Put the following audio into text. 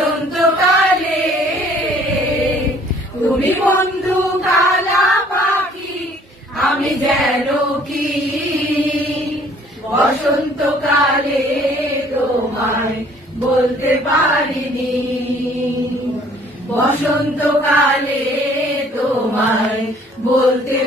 বসন্তকালে তুমি বন্ধু কালা পাখি, আমি যেন কি বসন্তকালে তোমায় বলতে পারিনি, বসন্তকালে তোমায় বলতে